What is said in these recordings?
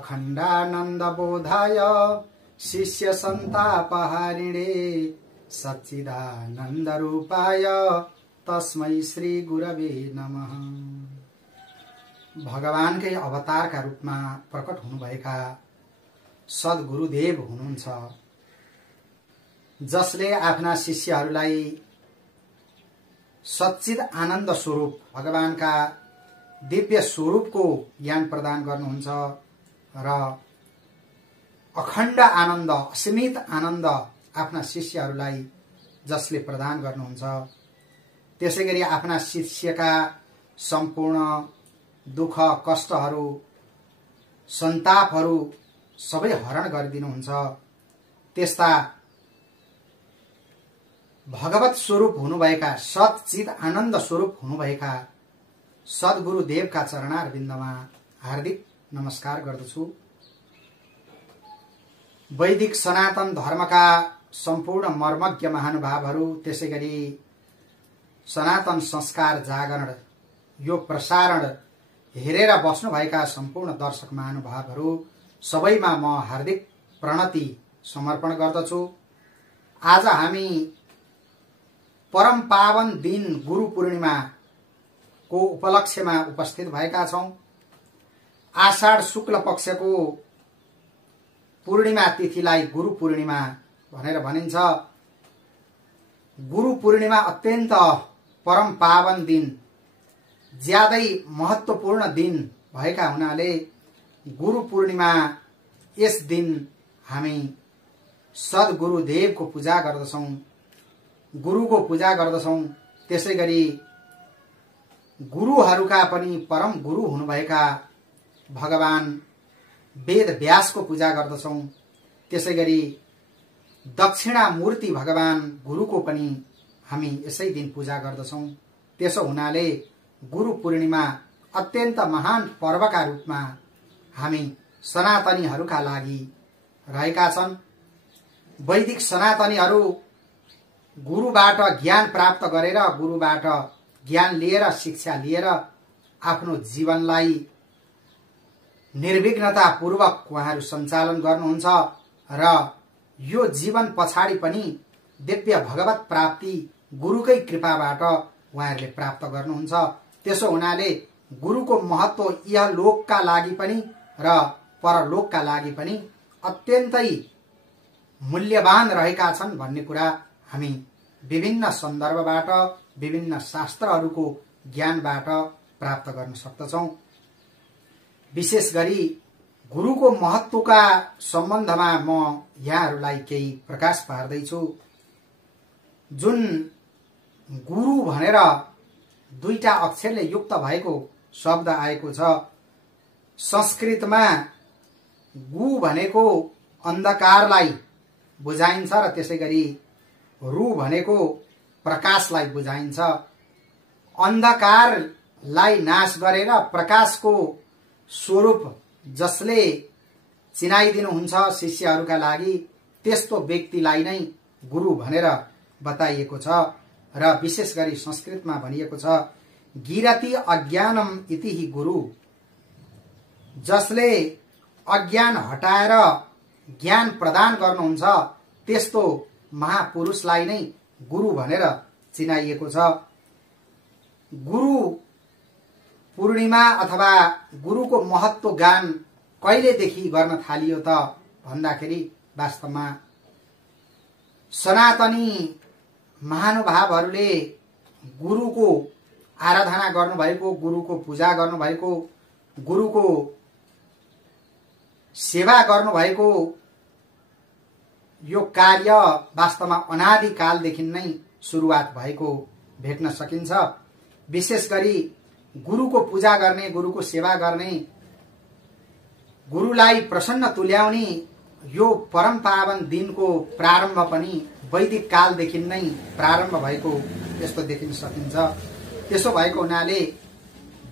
अखण्डानन्द बोधाय शिष्य सन्तापहारिणे सच्चिदानन्द रूपाय तस्मै श्री गुरवे नमः। भगवानकै अवतारका रूपमा प्रकट हुनुभएका सद्गुरुदेव हुनुहुन्छ, जसले आफ्ना शिष्यहरूलाई सच्चिद आनन्द स्वरूप भगवानका दिव्य स्वरूपको ज्ञान प्रदान गर्नुहुन्छ र अखण्ड आनन्द, असीमित आनन्द आफ्ना शिष्यहरूलाई जसले प्रदान गर्नुहुन्छ, त्यसैगरी आफ्ना शिष्यका सम्पूर्ण दुःख कष्टहरू सन्तापहरू सबै हरण गरिदिनुहुन्छ। त्यस्ता भगवत स्वरूप हुनुभएका, सच्चिद आनन्द स्वरूप हुनुभएका सद्गुरुदेवका चरणारविन्दमा हार्दिक नमस्कार गर्दछु। वैदिक सनातन धर्मका सम्पूर्ण मर्मज्ञ महानुभावहरू, त्यसैगरी सनातन संस्कार जागरण यो प्रसारण हेरेर बस्नुभएका सम्पूर्ण दर्शक महानुभावहरू सबैमा म हार्दिक प्रणति समर्पण गर्दछु। आज हामी परम पावन दिन गुरु पूर्णिमाको उपलक्ष्यमा उपस्थित भएका छौं। आषाढ शुक्ल पक्षको पूर्णिमा तिथिलाई गुरु पूर्णिमा भनेर भनिन्छ। गुरु पूर्णिमा अत्यन्त परम पावन दिन, ज्यादै महत्वपूर्ण दिन भएका हुनाले गुरु पूर्णिमा यस दिन हामी सद्गुरुदेवको पूजा गर्दछौं, गुरुको पूजा गर्दछौं। त्यसैगरी गुरुहरूका पनि परम गुरु हुनुभएका भगवान वेद व्यासको पूजा गर्दछौं। त्यसैगरी दक्षिणामूर्ति भगवान गुरुको पनि हामी यसै दिन पूजा गर्दछौं। त्यसो हुनाले गुरु पूर्णिमा अत्यन्त महान पर्वका रूपमा हामी सनातनीहरूका लागि रहेका छन्। वैदिक सनातनीहरू गुरुबाट ज्ञान प्राप्त गरेर, गुरुबाट ज्ञान लिएर, शिक्षा लिएर आफ्नो जीवनलाई निर्विघ्नता पूर्वक उहाँहरू सञ्चालन गर्नुहुन्छ र यो जीवन पछाडि पनि दिव्य भगवत प्राप्ति गुरुकै कृपाबाट उहाँहरूले प्राप्त गर्नुहुन्छ। त्यसो हुनाले गुरुको महत्व इहलोकका लागि पनि र परलोकका लागि पनि अत्यन्तै मूल्यवान रहेका छन् भन्ने कुरा हामी विभिन्न सन्दर्भबाट, विभिन्न शास्त्रहरूको ज्ञानबाट प्राप्त गर्न सक्दछौं। विशेष गरी गुरुको महत्वका सम्बन्धमा म यहाँहरूलाई केही प्रकाश पार्दैछु। जुन गुरु भनेर दुईटा अक्षरले युक्त भएको शब्द आएको छ, संस्कृतमा गु भनेको अन्धकारलाई बुझाइन्छ र त्यसैगरी रु भनेको प्रकाशलाई बुझाइन्छ। अन्धकारलाई नाश गरेर प्रकाशको स्वरूप जसले चिनाइदिनुहुन्छ शिष्यहरूका लागि, त्यस्तो व्यक्तिलाई नै गुरु भनेर बताइएको छ। र विशेष गरी संस्कृतमा भनिएको छ, गिरति अज्ञानम इति हि गुरु, जसले अज्ञान हटाएर ज्ञान प्रदान गर्नुहुन्छ त्यस्तो महापुरुषलाई नै गुरु भनेर चिनाइएको छ। गुरु पूर्णिमा अथवा गुरुको महत्व गान कहिलेदेखि गर्न थालियो त भन्दाखेरि वास्तवमा सनातनी महानुभावहरूले गुरुको आराधना गर्नुभएको, गुरुको पूजा गर्नुभएको, गुरुको सेवा गर्नुभएको यो कार्य वास्तवमा अनादिकालदेखि नै सुरुवात भएको भेट्न सकिन्छ। विशेष गरी गुरुको पूजा गर्ने, गुरुको सेवा गर्ने, गुरुलाई प्रसन्न तुल्याउने यो परम पावन दिनको प्रारम्भ पनि वैदिक कालदेखि नै प्रारम्भ भएको यस्तो देखिन सकिन्छ। त्यसो भएको हुनाले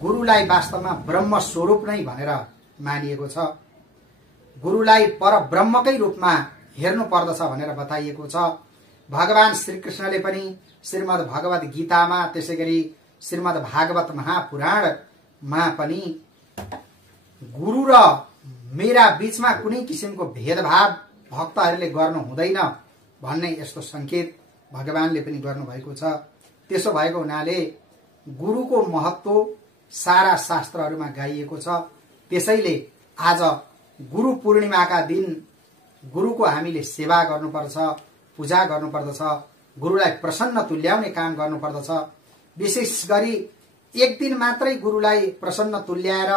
गुरुलाई वास्तवमा ब्रह्म स्वरूप नै भनेर मानिएको छ। गुरुलाई पर ब्रह्मकै रूपमा हेर्नु पर्दछ भनेर बताइएको छ। भगवान श्रीकृष्णले पनि श्रीमद् भगवत गीतामा, त्यसैगरी श्रीमद् भागवत महापुराणमा पनि गुरु र मेरा बीचमा कुनै किसिमको भेदभाव भक्तहरूले गर्नु हुँदैन भन्ने यस्तो संकेत भगवानले पनि गर्नुभएको छ। त्यसो भएको हुनाले गुरुको महत्व सारा शास्त्रहरूमा गाइएको छ। त्यसैले आज गुरु पूर्णिमाका दिन गुरुको हामीले सेवा गर्नुपर्छ, पूजा गर्नुपर्दछ, गुरुलाई प्रसन्न तुल्याउने काम गर्नुपर्दछ। विशेष गरी एक दिन मात्रै गुरुलाई प्रसन्न तुल्याएर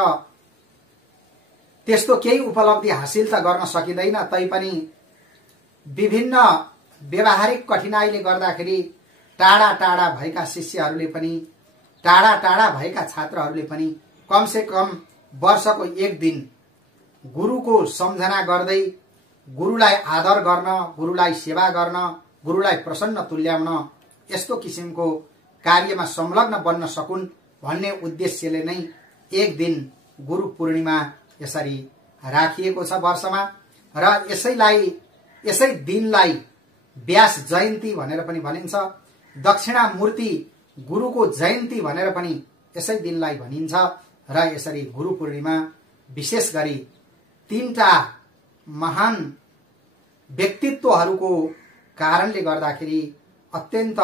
त्यस्तो केही उपलब्धि हासिल त गर्न सकिँदैन, तैपनि विभिन्न व्यवहारिक कठिनाइले गर्दाखेरि टाढा टाढा भएका शिष्यहरूले पनि, टाढा टाढा भएका छात्रहरूले पनि कमसे कम वर्षको एक दिन गुरुको सम्झना गर्दै गुरुलाई आदर गर्न, गुरुलाई सेवा गर्न, गुरुलाई प्रसन्न तुल्याउन, यस्तो किसिमको कार्यमा संलग्न बन्न सकुन् भन्ने उद्देश्यले नै एक दिन गुरु पूर्णिमा यसरी राखिएको छ वर्षमा। र यसै दिनलाई व्यास जयन्ती भनेर पनि भनिन्छ, दक्षिणामूर्ति गुरुको जयन्ती भनेर पनि यसै दिनलाई भनिन्छ। र यसरी गुरु पूर्णिमा विशेष गरी तीनटा महान व्यक्तित्वहरूको कारणले गर्दाखेरि अत्यन्त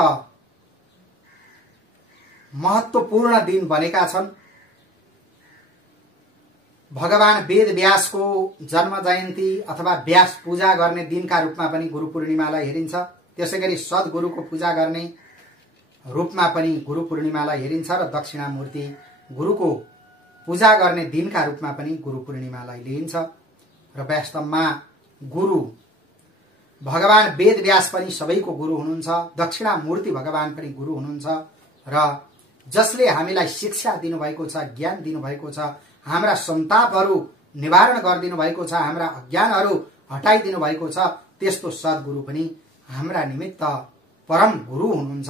महत्त्वपूर्ण दिन बनेका छन्। भगवान वेद व्यासको जन्म जयन्ती अथवा व्यास पूजा गर्ने दिनका रूपमा पनि गुरु पूर्णिमालाई हेरिन्छ। त्यसैगरी सद्गुरुको पूजा गर्ने रूपमा पनि गुरु पूर्णिमालाई हेरिन्छ र दक्षिणामूर्ति गुरुको पूजा गर्ने दिनका रूपमा पनि गुरु पूर्णिमालाई लिइन्छ। र वास्तवमा गुरु भगवान वेद व्यास पनि सबैको गुरु हुनुहुन्छ, दक्षिणामूर्ति भगवान पनि गुरु हुनुहुन्छ। र जसले हामीलाई शिक्षा दिनुभएको छ, ज्ञान दिनुभएको छ, हाम्रा सन्तापहरू निवारण गरिदिनु भएको छ, हाम्रा अज्ञानहरू हटाइदिनु भएको छ, त्यस्तो सद्गुरु पनि हाम्रा निमित्त परम गुरु हुनुहुन्छ।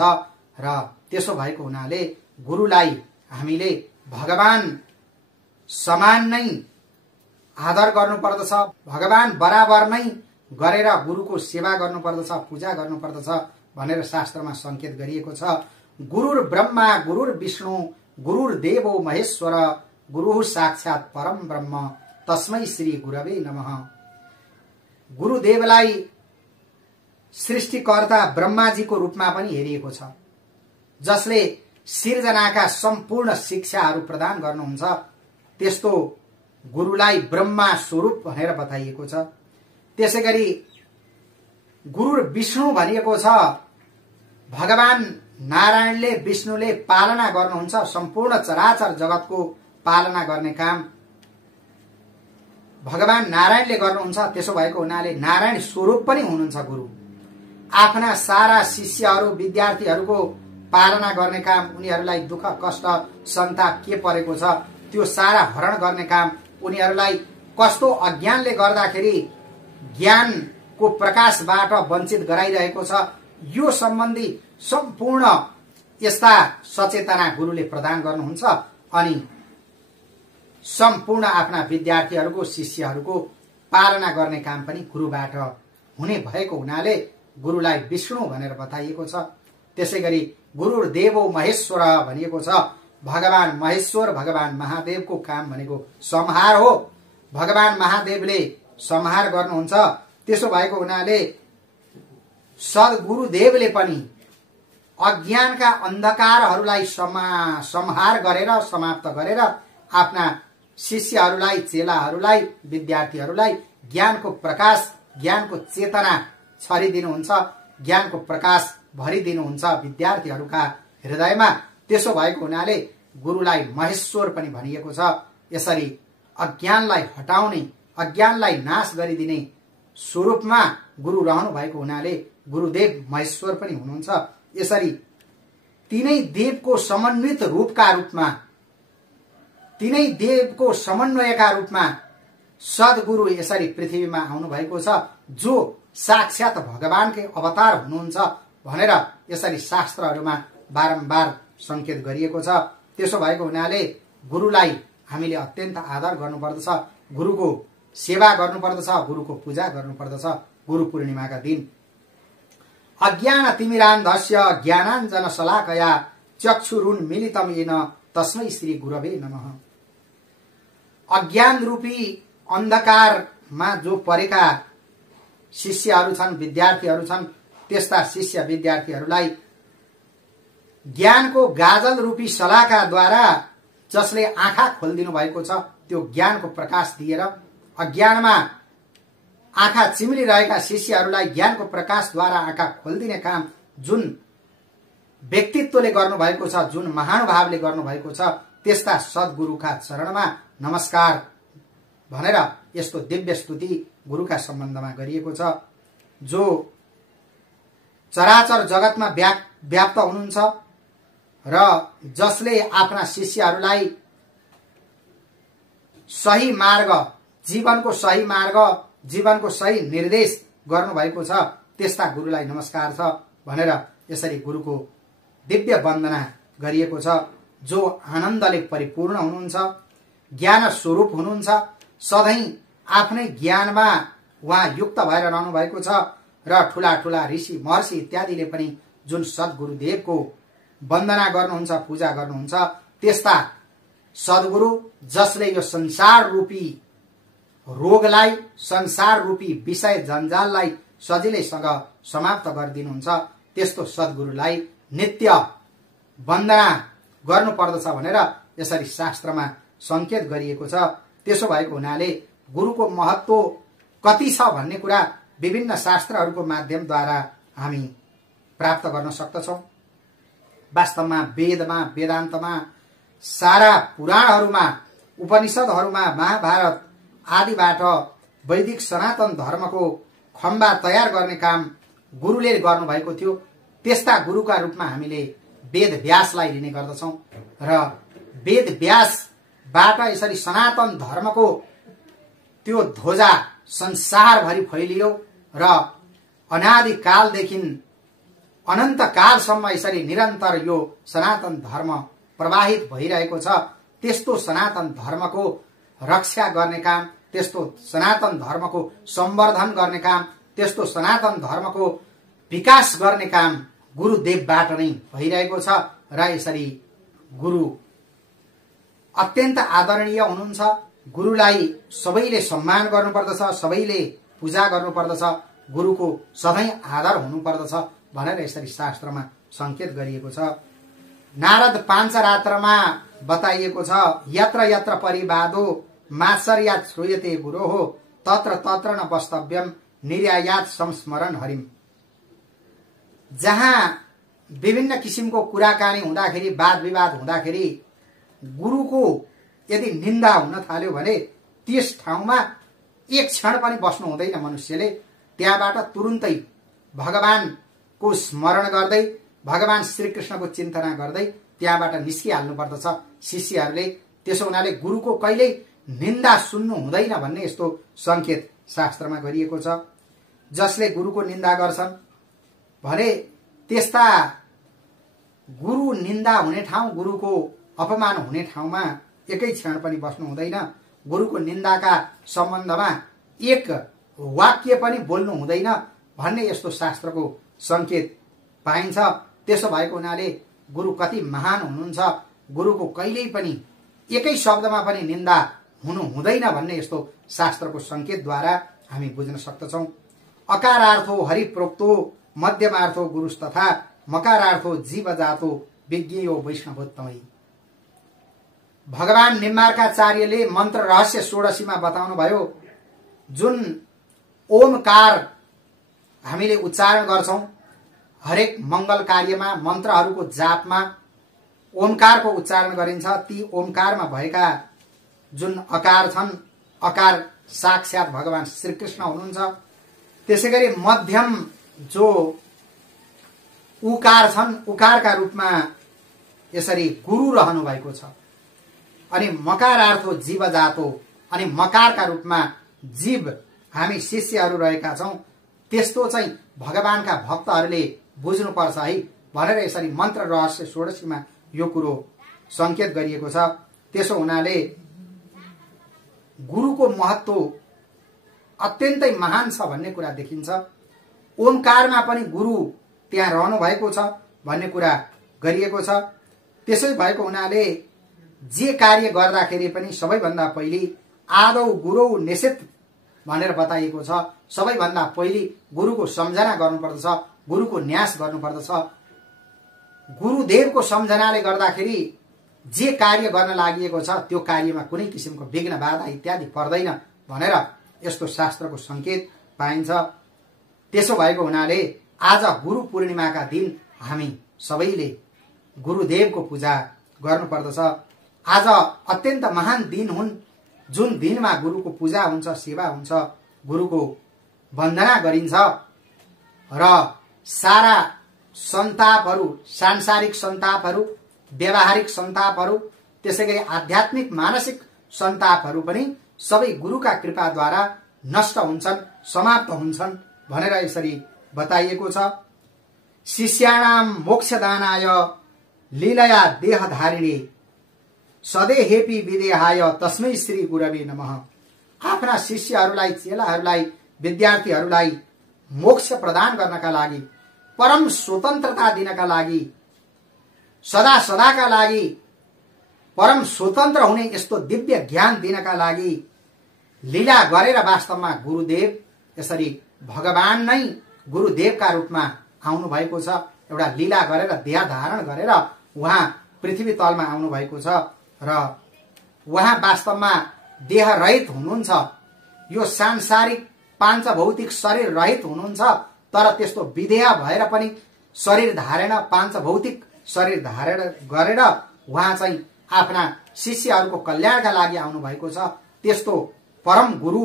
र त्यसो भएको हुनाले गुरुलाई हामीले भगवान समान नै आदर गर्नुपर्दछ, भगवान बराबर नै गरेर गुरुको सेवा गर्नुपर्दछ, पूजा गर्नुपर्दछ भनेर शास्त्रमा संकेत गरिएको छ। गुरुर ब्रह्मा गुरुर विष्णु गुरुर्देवो महेश्वर गुरु साक्षात् परम ब्रह्म तस्मै श्री गुरवे नमः। गुरुदेवलाई सृष्टिकर्ता ब्रह्माजीको रूपमा पनि हेरिएको छ, जसले सिर्जनाका सम्पूर्ण शिक्षाहरू प्रदान गर्नुहुन्छ। त्यस्तो गुरुलाई ब्रह्मा स्वरूप भनेर बताइएको छ। त्यसैगरी गुरु विष्णु भनिएको छ। भगवान नारायणले, विष्णुले पालना गर्नुहुन्छ, सम्पूर्ण चराचर जगतको पालना गर्ने काम भगवान नारायणले गर्नुहुन्छ। त्यसो भएको हुनाले नारायण स्वरूप पनि हुनुहुन्छ गुरु। आफ्ना सारा शिष्यहरू, विद्यार्थीहरूको पालना गर्ने काम, उनीहरूलाई दुःख कष्ट सन्ताप के परेको छ त्यो सारा हरण गर्ने काम, उनीहरूलाई कस्तो अज्ञानले गर्दाखेरि ज्ञानको प्रकाशबाट वञ्चित गराइरहेको छ, यो सम्बन्धी सम्पूर्ण यस्ता सचेतना गुरुले प्रदान गर्नुहुन्छ। अनि सम्पूर्ण आफ्ना विद्यार्थीहरूको, शिष्यहरूको पालना गर्ने काम पनि गुरुबाट हुने भएको हुनाले गुरुलाई विष्णु भनेर बताइएको छ। त्यसैगरी गुरुर्देवो महेश्वर भनिएको छ। भगवान महेश्वर, भगवान महादेवको काम भनेको संहार हो। भगवान महादेवले संहार गर्नुहुन्छ। त्यसो भएको हुनाले सद्गुरुदेवले पनि अज्ञानका अन्धकारहरूलाई संहार गरेर, समाप्त गरेर आफ्ना शिष्यहरूलाई, चेलाहरूलाई, विद्यार्थीहरूलाई ज्ञानको प्रकाश, ज्ञानको चेतना छरिदिनुहुन्छ, ज्ञानको प्रकाश भरिदिनुहुन्छ विद्यार्थीहरूका हृदयमा। त्यसो भएको हुनाले गुरुलाई महेश्वर पनि भनिएको छ। यसरी अज्ञानलाई हटाउने, अज्ञानलाई नाश गरिदिने स्वरूपमा गुरु रहनु भएको हुनाले गुरुदेव महेश्वर पनि हुनुहुन्छ। यसरी तीनै देवको समन्वित रूपका रूपमा, तीनै देवको समन्वयका रूपमा सद्गुरु यसरी पृथ्वीमा आउनु भएको छ, जो साक्षात भगवानकै अवतार हुनुहुन्छ भनेर यसरी शास्त्रहरूमा बारम्बार संकेत गरिएको छ। त्यसो भएको हुनाले गुरुलाई हामीले अत्यन्त आदर गर्नुपर्दछ, गुरुको सेवा गर्नुपर्दछ, गुरुको पूजा गर्नुपर्दछ। गुरु पूर्णिमाका दिन अज्ञान तिमिरान्धस्य ज्ञानाञ्जन शलाकया चक्षुरुन्मीलितं येन तस्मै श्री गुरवे नमः। अज्ञान रूपी अन्धकारमा जो परेका शिष्यहरू छन्, विद्यार्थीहरू छन्, त्यस्ता शिष्य विद्यार्थीहरूलाई ज्ञानको गाजल रूपी शलाकाद्वारा जसले आँखा खोलिदिनु भएको छ, त्यो ज्ञानको प्रकाश दिएर अज्ञानमा आँखा चिम्लिरहेका शिष्यहरूलाई ज्ञानको प्रकाशद्वारा आँखा खोलिदिने काम जुन व्यक्तित्वले गर्नुभएको छ, जुन महानुभावले गर्नुभएको छ, त्यस्ता सद्गुरुका चरणमा नमस्कार भनेर यस्तो दिव्य स्तुति गुरुका सम्बन्धमा गरिएको छ। जो चराचर जगतमा व्याप्त हुनुहुन्छ र जसले आफ्ना शिष्यहरूलाई सही मार्ग, जीवनको सही मार्ग, जीवनको सही निर्देश गर्नुभएको छ, त्यस्ता गुरुलाई नमस्कार छ भनेर यसरी गुरुको दिव्य वन्दना गरिएको छ। जो आनन्दले परिपूर्ण हुनुहुन्छ, ज्ञान स्वरूप हुनुहुन्छ, सधैँ आफ्नै ज्ञानमा उहाँ युक्त भएर रहनु भएको छ र ठूला ठूला ऋषि महर्षि इत्यादिले पनि जुन सद्गुरुदेवको वन्दना गर्नुहुन्छ, पूजा गर्नुहुन्छ, त्यस्ता सद्गुरु जसले यो संसार रूपी रोगलाई, संसार रूपी विषय जन्जाललाई सजिलैसँग समाप्त गरिदिनुहुन्छ, त्यस्तो सद्गुरुलाई नित्य वन्दना गर्नुपर्दछ भनेर यसरी शास्त्रमा संकेत गरिएको छ। त्यसो भएको हुनाले गुरुको महत्व कति छ भन्ने कुरा विभिन्न शास्त्रहरूको माध्यमद्वारा हामी प्राप्त गर्न सक्दछौँ। वास्तवमा वेदमा, वेदान्तमा, सारा पुराणहरूमा, उपनिषदहरूमा, महाभारत आदिबाट वैदिक सनातन धर्मको खम्बा तयार गर्ने काम गुरुले गर्नुभएको थियो। त्यस्ता गुरुका रूपमा हामीले वेद व्यासलाई लिने गर्दछौँ र वेद व्यासबाट यसरी सनातन धर्मको त्यो ध्वजा संसारभरि फैलियो र अनादिकालदेखि अनन्त कालसम्म यसरी निरन्तर यो सनातन धर्म प्रवाहित भइरहेको छ। त्यस्तो सनातन धर्मको रक्षा गर्ने काम, त्यस्तो सनातन धर्मको सम्वर्धन गर्ने काम, त्यस्तो सनातन धर्मको विकास गर्ने काम गुरुदेवबाट नै भइरहेको छ र यसरी गुरु अत्यन्त आदरणीय हुनुहुन्छ। गुरुलाई सबैले सम्मान गर्नुपर्दछ, सबैले पूजा गर्नुपर्दछ, गुरुको सधैँ आदर हुनुपर्दछ भनेर यसरी शास्त्रमा संकेत गरिएको छ। नारद पाञ्चरात्रमा बताइएको छ, यत्र यत्र परिवादो मात्सर्यात् श्रूयते गुरोः तत्र तत्र न वस्तव्यम निर्यायात् संस्मरण हरिम। जहाँ विभिन्न किसिमको कुराकानी हुँदाखेरि, वाद विवाद हुँदाखेरि गुरुको यदि निन्दा हुन थाल्यो भने त्यस ठाउँमा एक क्षण पनि बस्नु हुँदैन मनुष्यले। त्यहाँबाट तुरुन्तै भगवानको स्मरण गर्दै, भगवान श्रीकृष्णको चिन्तना गर्दै त्यहाँबाट निस्किहाल्नु पर्दछ शिष्यहरूले। त्यसो हुनाले गुरुको कहिल्यै निन्दा सुन्नु हुँदैन भन्ने यस्तो संकेत शास्त्रमा गरिएको छ। जसले गुरुको निन्दा गर्छन् भने त्यस्ता गुरु निन्दा हुने ठाउँ, गुरुको अपमान हुने ठाउँमा एकै क्षण पनि बस्नु हुँदैन। गुरुको निन्दाका सम्बन्धमा एक वाक्य पनि बोल्नु हुँदैन भन्ने यस्तो शास्त्रको संकेत पाइन्छ। त्यसो भएको हुनाले गुरु कति महान हुनुहुन्छ, गुरुको कहिल्यै पनि एकै शब्दमा पनि निन्दा हुनु हुँदैन भन्ने यस्तो शास्त्रको संकेतद्वारा हामी बुझ्न सक्दछौँ। अकारार्थो हरिप्रोक्तो मध्यमार्थो गुरुस्तथा मकारार्थो जीवजातो विज्ञेयो वैष्णवोत्तमै। भगवान निम्बार्काचार्यले मन्त्र रहस्य षोडशीमा बताउनु भयो, जुन ओमकार हामीले उच्चारण गर्छौं हरेक मंगल कार्यमा, मन्त्रहरूको जापमा ओमकारको उच्चारण गरिन्छ। ती ओमकारमा भएका जुन अकार छन्, अकार साक्षात भगवान श्रीकृष्ण हुनुहुन्छ। त्यसैगरी मध्यम जो उकार छन्, उकारका रूपमा यसरी गुरु रहनु भएको छ। अनि मकारार्थो जीवजातो, अनि मकारका रूपमा जीव हामी शिष्यहरू रहेका छौं। त्यस्तो चाहिँ भगवानका भक्तहरूले बुझ्नुपर्छ है भनेर यसरी मन्त्र रहस्य षोडशीमा यो कुरो संकेत गरिएको छ। त्यसो हुनाले गुरुको महत्व अत्यन्तै महान छ भन्ने कुरा देखिन्छ। ओमकारमा पनि गुरु त्यहाँ रहनु भएको छ भन्ने कुरा गरिएको छ। त्यसै भएको हुनाले जे कार्य गर्दाखेरि पनि सबैभन्दा पहिले आदौ गुरौ निषेध भनेर बताइएको छ। सबैभन्दा पहिले गुरुको सम्झना गर्नुपर्दछ, गुरुको न्यास गर्नुपर्दछ। गुरुदेवको सम्झनाले गर्दाखेरि जे कार्य गर्न लागि छ त्यो कार्यमा कुनै किसिमको विघ्न बाधा इत्यादि पर्दैन भनेर यस्तो शास्त्रको संकेत पाइन्छ। त्यसो भएको हुनाले आज गुरु पूर्णिमाका दिन हामी सबैले गुरुदेवको पूजा गर्नुपर्दछ। आज अत्यन्त महान दिन हुन् जुन दिनमा गुरुको पूजा हुन्छ, सेवा हुन्छ, गुरुको वन्दना गरिन्छ र सारा सन्तापहरू, सांसारिक सन्तापहरू, व्यावहारिक सन्तापहरू, त्यसैगरी आध्यात्मिक मानसिक सन्तापहरू पनि सबै गुरुका कृपाद्वारा नष्ट हुन्छन्, समाप्त हुन्छन् भनेर यसरी बताइएको छ। शिष्याणाम मोक्षदानाय लीलया देहधारिणे सदेहेपि विदेहाय तस्मै श्री गुरवे नमः। आफ्ना शिष्यहरूलाई, चेलाहरूलाई, विद्यार्थीहरूलाई मोक्ष प्रदान गर्नका लागि, परम स्वतन्त्रता दिनका लागि, सदा सदाका लागि परम स्वतन्त्र हुने यस्तो दिव्य ज्ञान दिनका लागि लीला गरेर वास्तवमा गुरुदेव यसरी भगवान नै गुरुदेवका रूपमा आउनु भएको छ। एउटा लीला गरेर, देह धारण गरेर उहाँ पृथ्वी तलमा आउनु भएको छ र उहाँ वास्तवमा देह रहित हुनुहुन्छ। यो सांसारिक पांच भौतिक शरीर रहित हुनुहुन्छ, तर त्यस्तो विधेय भएर पनि शरीर धारण, पांच भौतिक शरीर धारण गरेर उहाँ चाहिँ आफ्ना शिष्यहरूको कल्याणका लागि आउनु भएको छ। त्यस्तो परम गुरु,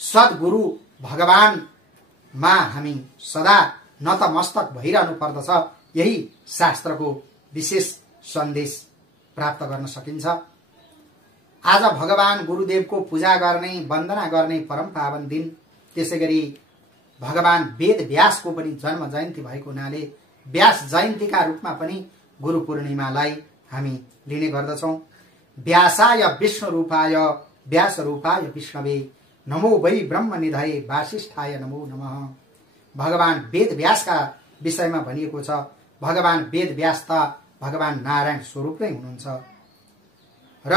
सद्गुरु भगवानमा हामी सदा नतमस्तक भइरहनु पर्दछ। यही शास्त्रको विशेष सन्देश प्राप्त गर्न सकिन्छ। आज भगवान गुरुदेवको पूजा गर्ने, वन्दना गर्ने परम पावन दिन। त्यसैगरी भगवान वेद व्यासको पनि जन्म जयन्ती भएको हुनाले व्यास जयन्तीका रूपमा पनि गुरु पूर्णिमालाई हामी लिने गर्दछौं। व्यासाय विष्णु रूपाय व्यास रूपाय विष्णवे नमो वै ब्रह्म निधये वासिष्ठाय नमो नमः। भगवान वेद व्यासका विषयमा भनिएको छ। भगवान वेद व्यास त भगवान नारायण स्वरूप नै हुनुहुन्छ र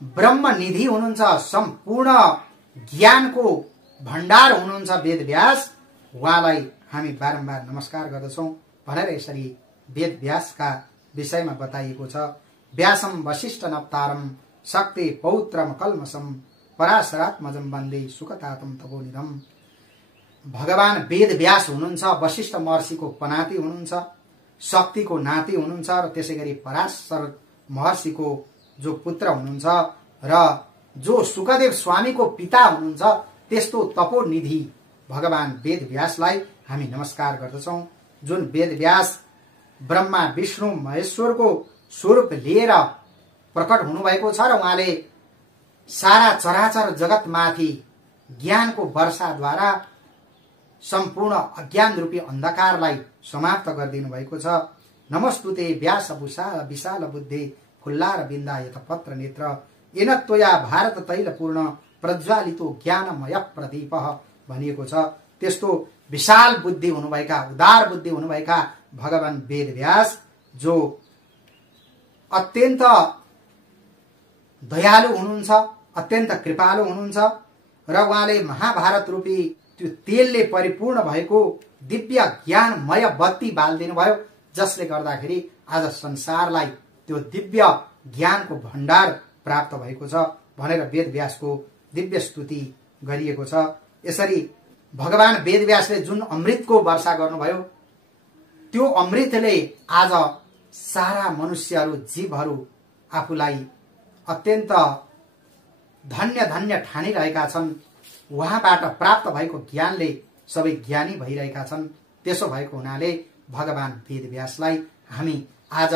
ब्रह्म निधि हुनुहुन्छ, सम्पूर्ण ज्ञानको भण्डार हुनुहुन्छ वेद व्यास। उहाँलाई हामी बारम्बार नमस्कार गर्दछौं भनेर यसरी वेद व्यासका विषयमा बताइएको छ। व्यासम वशिष्ठ नप्तारम शक्ति पौत्रम कल्मसम पराशरात्मजम वन्दे सुखतातम तपोनिधम। भगवान वेद व्यास हुनुहुन्छ, वशिष्ठ महर्षिको पनाति हुनुहुन्छ, शक्तिको नाति हुनुहुन्छ र त्यसैगरी पराशर महर्षिको जो पुत्र हुनुहुन्छ र जो सुखदेव स्वामीको पिता हुनुहुन्छ, त्यस्तो तपोनिधि भगवान वेद व्यासलाई हामी नमस्कार गर्दछौं। जुन वेद व्यास ब्रह्मा विष्णु महेश्वरको स्वरूप लिएर प्रकट हुनुभएको छ र उहाँले सारा चराचर जगतमाथि ज्ञानको वर्षाद्वारा सम्पूर्ण अज्ञान रूपी अन्धकारलाई समाप्त गरिदिनु भएको छ। नमस्तुते व्यास विशाल बुद्धि फुल्लार बिन्दा यत पत्र नेत्र येन त्वया भारत तैल पूर्ण प्रज्वालितो ज्ञानमय प्रदीप भनिएको छ। त्यस्तो विशाल बुद्धि हुनुभएका, उदार बुद्धि हुनुभएका भगवान वेद व्यास जो अत्यन्त दयालु हुनुहुन्छ, अत्यन्त कृपालु हुनुहुन्छ र उहाँले महाभारत रूपी त्यो तेलले परिपूर्ण भएको दिव्य ज्ञानमय बत्ती बाल्दिनु भयो, जसले गर्दाखेरि आज संसारलाई त्यो दिव्य ज्ञानको भण्डार प्राप्त भएको छ भनेर वेद व्यासको दिव्य स्तुति गरिएको छ। यसरी भगवान वेद व्यासले जुन अमृतको वर्षा गर्नुभयो, त्यो अमृतले आज सारा मनुष्यहरू, जीवहरू आफूलाई अत्यन्त धन्य धन्य ठानिरहेका छन्। उहाँबाट प्राप्त भएको ज्ञानले सबै ज्ञानी भइरहेका छन्। त्यसो भएको हुनाले भगवान वेद व्यासलाई हामी आज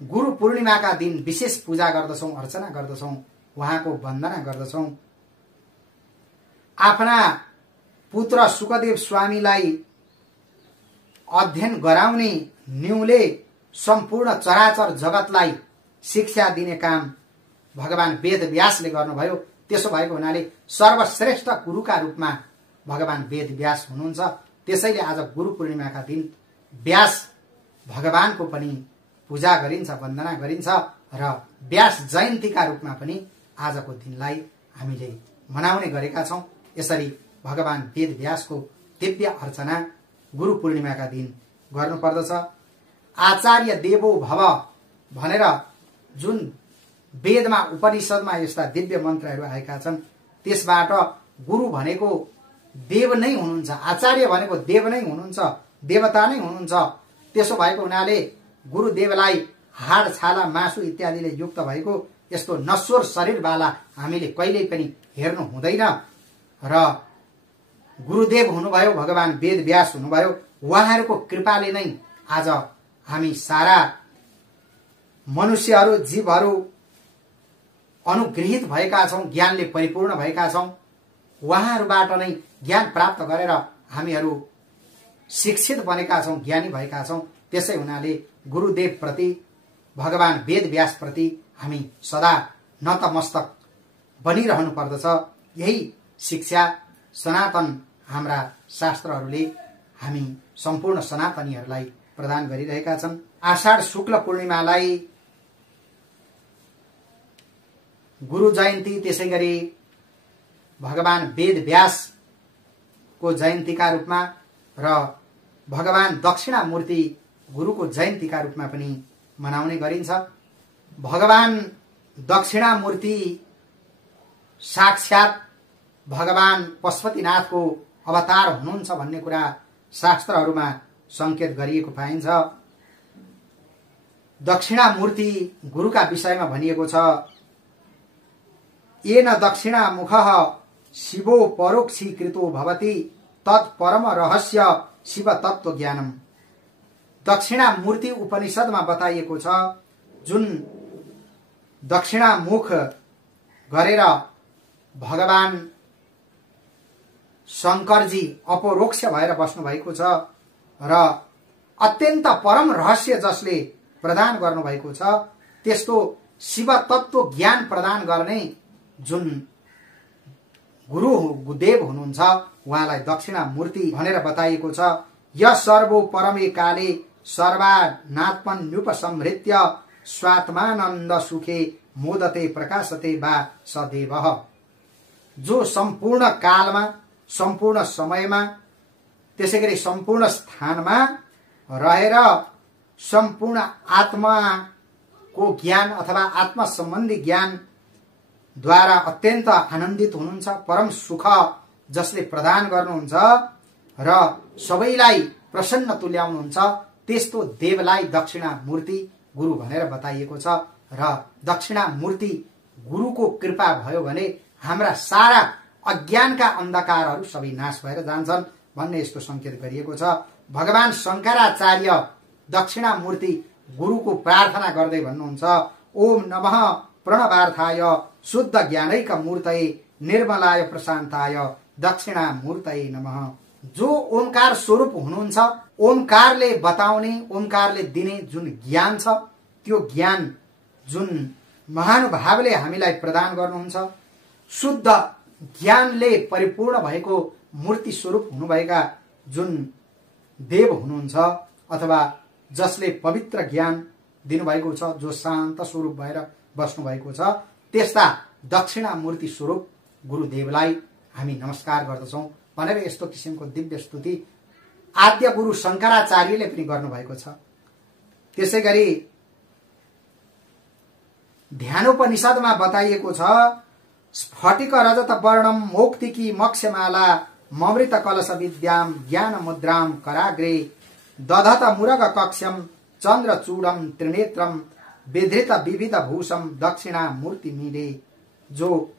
गुरु पूर्णिमाका दिन विशेष पूजा गर्दछौं, अर्चना गर्दछौं, उहाँको वन्दना गर्दछौं। आफ्ना पुत्र सुखदेव स्वामीलाई अध्ययन गराउने न्यूले सम्पूर्ण चराचर जगतलाई शिक्षा दिने काम भगवान वेद व्यासले गर्नुभयो। त्यसो भएको हुनाले सर्वश्रेष्ठ गुरुका रूपमा भगवान वेद व्यास हुनुहुन्छ। त्यसैले आज गुरु पूर्णिमाका दिन व्यास भगवानको पनि पूजा गरिन्छ, वन्दना गरिन्छ र व्यास जयन्तीका रूपमा पनि आजको दिनलाई हामीले मनाउने गरेका छौं। यसरी भगवान वेदव्यासको दिव्य अर्चना गुरु पूर्णिमाका दिन गर्नुपर्दछ। आचार्य देवो भव भनेर जुन वेदमा उपनिषदमा यस्ता दिव्य मन्त्रहरू आएका छन्, त्यसबाट गुरु भनेको देव नै हुनुहुन्छ, आचार्य भनेको देव नै हुनुहुन्छ, देवता नै हुनुहुन्छ। त्यसो भएको हुनाले गुरुदेवलाई हाड छाला मासु इत्यादिले युक्त भएको यस्तो नश्वर शरीरवाला हामीले कहिल्यै पनि हेर्नु हुँदैन। र गुरुदेव हुनुभयो भगवान वेदव्यास हुनुभयो, उहाँहरूको कृपाले नै आज हामी सारा मनुष्यहरू जीवहरू अनुग्रहित भएका छौं, ज्ञानले परिपूर्ण भएका छौं। उहाँहरूबाट नै ज्ञान प्राप्त गरेर हामीहरू शिक्षित बनेका छौं, ज्ञानी भएका छौं। त्यसै हुनाले गुरुदेव प्रति, भगवान वेदव्यास प्रति हामी सदा नतमस्तक बनिरहनु पर्दछ। यही शिक्षा सनातन हाम्रा शास्त्रहरूले हामी सम्पूर्ण सनातनीहरूलाई प्रदान गरिरहेका छन्। आषाढ शुक्ल पूर्णिमालाई गुरु जयन्ती, त्यसैगरी भगवान वेदव्यासको जयन्तीका रूपमा र भगवान दक्षिणामूर्ति गुरुको जयन्तीका रूपमा पनि मनाउने गरिन्छ। भगवान दक्षिणामूर्ति साक्षात भगवान पशुपतिनाथको अवतार हुनुहुन्छ भन्ने कुरा शास्त्रहरूमा संकेत गरिएको पाइन्छ। दक्षिणामूर्ति गुरुका विषयमा भनिएको छ, येन दक्षिणामुखः शिवो परोक्षीकृतो भवति तत्परम रहस्य शिव तत्व ज्ञानम। दक्षिणामूर्ति उपनिषदमा बताइएको छ, जुन दक्षिणामुख गरेर भगवान शंकरजी अपरोक्ष भएर बस्नु भएको छ र अत्यन्त परम रहस्य जसले प्रदान गर्नु भएको छ, त्यस्तो शिव तत्व ज्ञान प्रदान गर्ने जुन गुरुदेव हुनुहुन्छ उहाँलाई दक्षिणामूर्ति भनेर बताइएको छ। य सर्वो परमे काले सर्वानात्मन्युपसंहृत्य स्वात्मानन्द सुखे मोदते प्रकाशते वा सदेवः। जो सम्पूर्ण कालमा, सम्पूर्ण समयमा, त्यसैगरी सम्पूर्ण स्थानमा रहेर सम्पूर्ण आत्माको ज्ञान अथवा आत्मा सम्बन्धी ज्ञान द्वारा अत्यन्त आनन्दित हुनुहुन्छ, परम सुख जसले प्रदान गर्नुहुन्छ र सबैलाई प्रसन्न तुल्याउनुहुन्छ, त्यस्तो देवलाई दक्षिणामूर्ति गुरु भनेर बताइएको छ। र दक्षिणामूर्ति गुरुको कृपा भयो भने हाम्रा सारा अज्ञानका अन्धकारहरू सबै नाश भएर जान्छन् भन्ने यस्तो संकेत गरिएको छ। भगवान शंकराचार्य दक्षिणामूर्ति गुरुको प्रार्थना गर्दै भन्नुहुन्छ, ओम नमः प्रणवार्थाय शुद्ध ज्ञानैक मूर्तये निर्मलाय प्रशान्ताय दक्षिणामूर्तये नमः। जो ओमकार स्वरूप हुनुहुन्छ, ओमकारले बताउने, ओमकारले दिने जुन ज्ञान छ, त्यो ज्ञान जुन महानुभावले हामीलाई प्रदान गर्नुहुन्छ, शुद्ध ज्ञानले परिपूर्ण भएको मूर्ति स्वरूप हुनुभएका जुन देव हुनुहुन्छ अथवा जसले पवित्र ज्ञान दिनुभएको छ, जो शान्त स्वरूप भएर बस्नु भएको छ, त्यस्ता दक्षिणामूर्ति स्वरूप गुरुदेवलाई हामी नमस्कार गर्दछौं भनेर यस्तो किसिमको दिव्य स्तुति आद्य गुरु शंकराचार्यले पनि गर्नुभएको छ। त्यसैगरी ध्यानोपनिषदमा बताइएको छ, स्फटिक रजत वर्णम मोक्तिकी मक्षमाला ममृत कलश विद्याम ज्ञान मुद्राम कराग्रे दधत मुरग कक्षम चन्द्र चूडम त्रिनेत्रम विधृत विविध भूषम दक्षिणामूर्ति मिले। जो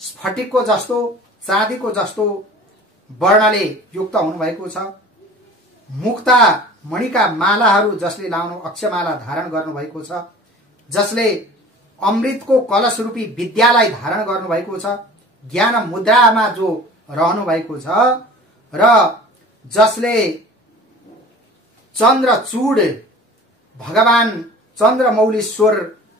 स्फटिकको जस्तो, चाँदीको जस्तो वर्णले युक्त हुनुभएको छ, मुक्ता मणिका मालाहरू जसले लाउनु अक्षमाला धारण गर्नुभएको छ, जसले अमृतको कलश रूपी विद्यालाई धारण गर्नुभएको छ, ज्ञान मुद्रामा जो रहनु भएको छ र जसले चन्द्रचूड भगवान चन्द्रमौलीश्वर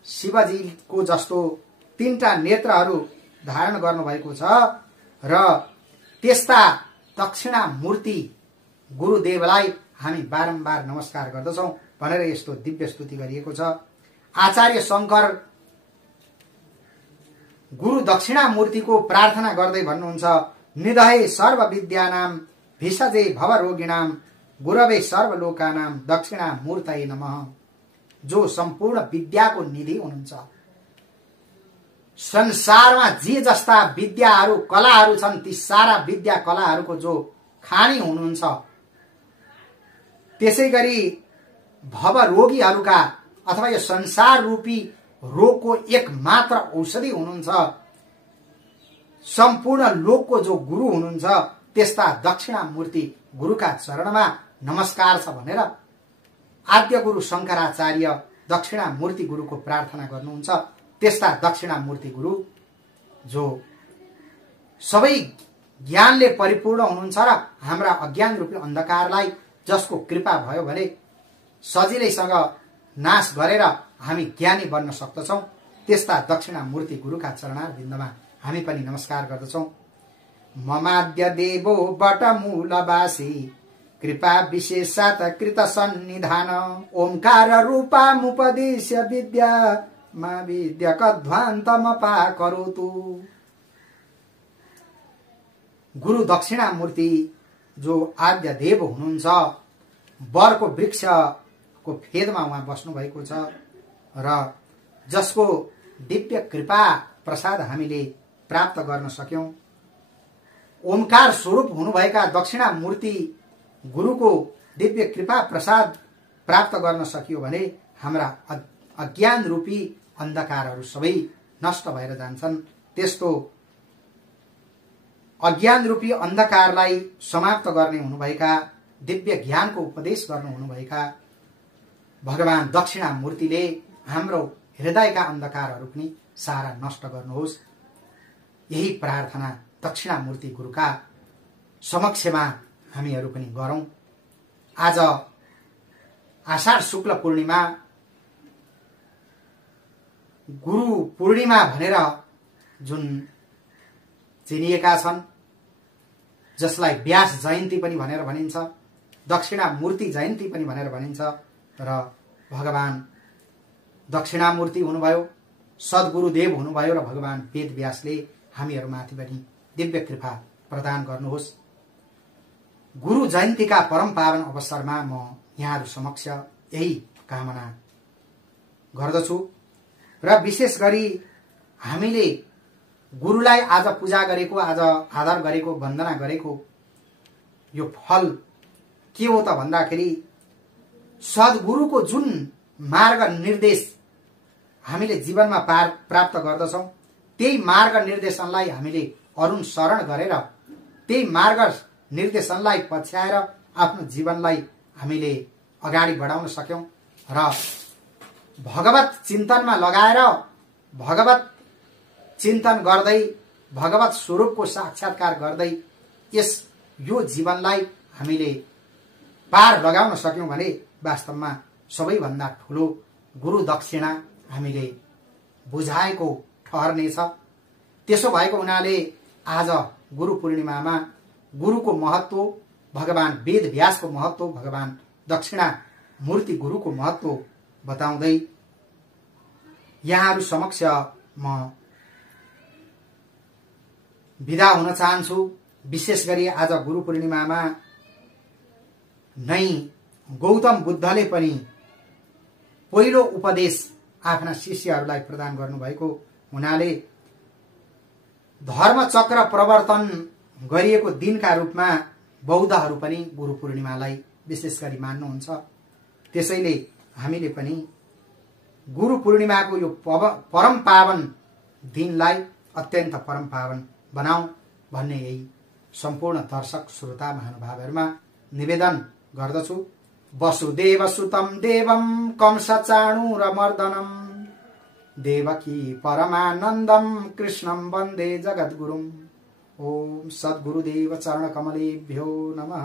शिवजीको जस्तो तीनटा नेत्रहरू धारण गर्नुभएको छ र त्यस्ता दक्षिणामूर्ति गुरुदेवलाई हामी बारम्बार नमस्कार गर्दछौं भनेर यस्तो दिव्य स्तुति गरिएको छ। आचार्य शंकर गुरु दक्षिणामूर्तिको प्रार्थना गर्दै भन्नुहुन्छ, निधये सर्व विद्यानाम भिषजे भवरोगिणाम गुरवे सर्वलोकानाम दक्षिणामूर्तये नमः। जो सम्पूर्ण विद्याको निधि हुनुहुन्छ, संसारमा जे जस्ता विद्याहरू कलाहरू छन् ती सारा विद्या कलाहरूको जो खानी हुनुहुन्छ, त्यसै गरी भवरोगीहरूका अथवा यो संसार रूपी रोगको एक मात्र औषधि हुनुहुन्छ, सम्पूर्ण लोकको जो गुरु हुनुहुन्छ, त्यस्ता दक्षिणामूर्ति गुरुका चरणमा नमस्कार छ भनेर आद्य गुरु शंकराचार्य दक्षिणामूर्ति गुरुको प्रार्थना गर्नुहुन्छ। त्यस्ता दक्षिणामूर्ति गुरु जो सबै ज्ञानले परिपूर्ण हुनुहुन्छ र हाम्रा अज्ञान रूपी अन्धकारलाई जसको कृपा भयो भने सजिलैसँग नाश गरेर हामी ज्ञानी बन्न सक्दछौं, त्यस्ता दक्षिणामूर्ति गुरुका चरणारविन्दमा हामी पनि नमस्कार गर्दछौं। ममाद्य देवो बटमूलवासी कृपा विशेषात कृत सन्निधान ओंकार रूपामुपदेश्य विद्या मा विद्या कध्वान्तमपा करोतु। गुरु दक्षिणामूर्ति जो आद्य देव हुनुहुन्छ, वरको वृक्षको फेदमा उहाँ बस्नु भएको छ र जसको दिव्य कृपा प्रसाद हामीले प्राप्त गर्न सक्यौं। ओमकार स्वरूप हुनुभएका दक्षिणामूर्ति गुरुको दिव्य कृपा प्रसाद प्राप्त गर्न सकियो भने हाम्रा अज्ञान रूपी अन्धकारहरू सबै नष्ट भएर जान्छन्। त्यस्तो अज्ञान रूपी अन्धकारलाई समाप्त गर्ने हुनुभएका, दिव्य ज्ञानको उपदेश गर्नु हुनुभएका भगवान दक्षिणामूर्तिले हाम्रो हृदयका अन्धकारहरू पनि सारा नष्ट गर्नुहोस्। यही प्रार्थना दक्षिणामूर्ति गुरुका समक्षमा हामीहरू पनि गरौं। आज आषाढ शुक्ल पूर्णिमा, गुरु पूर्णिमा भनेर जुन चिनिएका छन्, जसलाई व्यास जयन्ती पनि भनेर भनिन्छ, दक्षिणामूर्ति जयन्ती पनि भनेर भनिन्छ र भगवान दक्षिणामूर्ति हुनुभयो, सद्गुरुदेव हुनुभयो र भगवान वेदव्यासले हामीहरूमाथि पनि दिव्य कृपा प्रदान गर्नुहोस्। गुरु जयन्तीका परम पावन अवसरमा म यहाँहरू समक्ष यही कामना गर्दछु र विशेष गरी हामीले गुरुलाई आज पूजा गरेको, आज आदर गरेको, वन्दना गरेको यो फल के हो त भन्दाखेरि सद्गुरुको जुन मार्ग निर्देश हामीले जीवनमा प्राप्त गर्दछौं, त्यही मार्ग निर्देशनलाई हामीले अनुसरण गरेर त्यही मार्ग निर्देशनलाई पछ्याएर आफ्नो जीवनलाई हामीले अगाडि बढाउन सक्यौं र भगवत चिन्तनमा लगाएर भगवत चिन्तन गर्दै भगवत स्वरूपको साक्षात्कार गर्दै यो जीवनलाई हामीले पार लगाउन सक्यौं भने वास्तवमा सबैभन्दा ठूलो गुरु दक्षिणा हामीले बुझाएको ठहर्नेछ। त्यसो भएको हुनाले आज गुरु पूर्णिमामा गुरुको महत्व, भगवान वेदव्यासको महत्व, भगवान दक्षिणामूर्ति गुरुको महत्व बताउँदै यहाँहरू समक्ष म विदा हुन चाहन्छु। विशेष गरी आज गुरु पूर्णिमामा नै गौतम बुद्धले पनि पहिलो उपदेश आफ्ना शिष्यहरूलाई प्रदान गर्नुभएको हुनाले धर्म चक्र प्रवर्तन गरिएको दिनका रूपमा बौद्धहरू पनि गुरु पूर्णिमालाई विशेष गरी मान्नुहुन्छ। त्यसैले हामीले पनि गुरु पूर्णिमाको यो परम पावन दिनलाई अत्यन्त परम पावन बनाऊ भन्ने यही सम्पूर्ण दर्शक श्रोता महानुभावहरूमा निवेदन गर्दछु। वसुदेव सुतम देवम कंस चाणूरमर्दनम देवकी परमानन्दम कृष्णं वन्दे जगद्गुरुम्। ओम सद्गुरुदेव चरण कमलेभ्यो नमः।